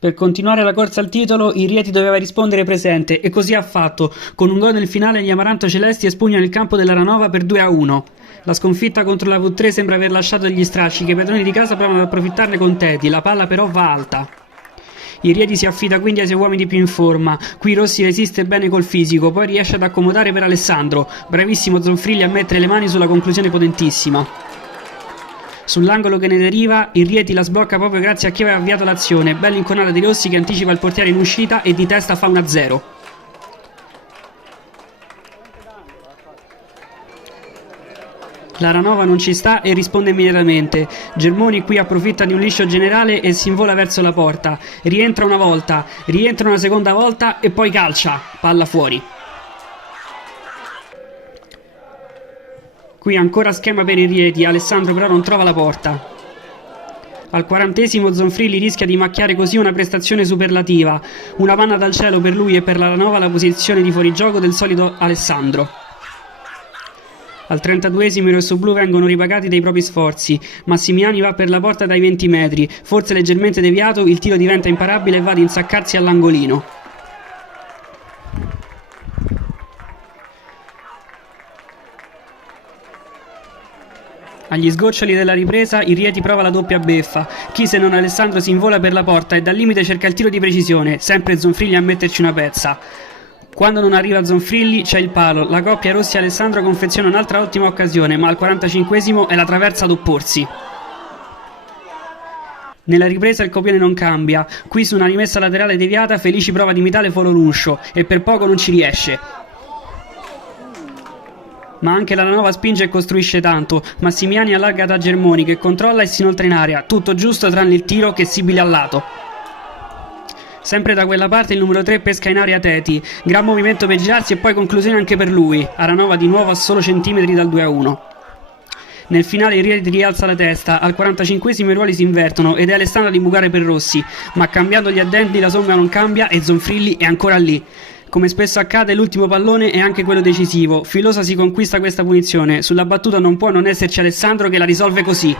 Per continuare la corsa al titolo, il Rieti doveva rispondere presente e così ha fatto. Con un gol nel finale gli Amaranto Celesti espugnano il campo dell'Aranova per 2-1. La sconfitta contro la V3 sembra aver lasciato gli strascichi che i padroni di casa provano ad approfittarne con Teti, la palla però va alta. Il Rieti si affida quindi ai suoi uomini più in forma. Qui Rossi resiste bene col fisico, poi riesce ad accomodare per Alessandro. Bravissimo Zonfrilli a mettere le mani sulla conclusione potentissima. Sull'angolo che ne deriva, il Rieti la sblocca proprio grazie a chi aveva avviato l'azione. Bella inconata di Rossi che anticipa il portiere in uscita e di testa fa 1-0. L'Aranova non ci sta e risponde immediatamente. Germoni qui approfitta di un liscio generale e si invola verso la porta. Rientra una volta, rientra una seconda volta e poi calcia. Palla fuori. Qui ancora schema per il Rieti, Alessandro però non trova la porta. Al 40esimo Zonfrilli rischia di macchiare così una prestazione superlativa. Una manna dal cielo per lui e per l'Aranova la posizione di fuorigioco del solito Alessandro. Al 32esimo i rossoblù vengono ripagati dei propri sforzi. Massimiani va per la porta dai 20 metri. Forse leggermente deviato, il tiro diventa imparabile e va ad insaccarsi all'angolino. Agli sgoccioli della ripresa il Rieti prova la doppia beffa. Chi se non Alessandro si invola per la porta e dal limite cerca il tiro di precisione. Sempre Zonfrilli a metterci una pezza. Quando non arriva Zonfrilli c'è il palo. La coppia Rossi-Alessandro confeziona un'altra ottima occasione, ma al 45esimo è la traversa ad opporsi. Nella ripresa il copione non cambia. Qui su una rimessa laterale deviata Felici prova ad imitare Foloruscio e per poco non ci riesce. Ma anche l'Aranova spinge e costruisce tanto. Massimiani allarga da Germoni che controlla e si inoltra in area. Tutto giusto tranne il tiro che sibile al lato. Sempre da quella parte il numero 3 pesca in area Teti. Gran movimento per girarsi e poi conclusione anche per lui. Aranova di nuovo a solo centimetri dal 2-1. Nel finale il Rieti rialza la testa. Al 45esimo i ruoli si invertono ed è Alessandro ad imbucare per Rossi. Ma cambiando gli addenti la somma non cambia e Zonfrilli è ancora lì. Come spesso accade, l'ultimo pallone è anche quello decisivo. Filosa si conquista questa punizione. Sulla battuta non può non esserci Alessandro che la risolve così.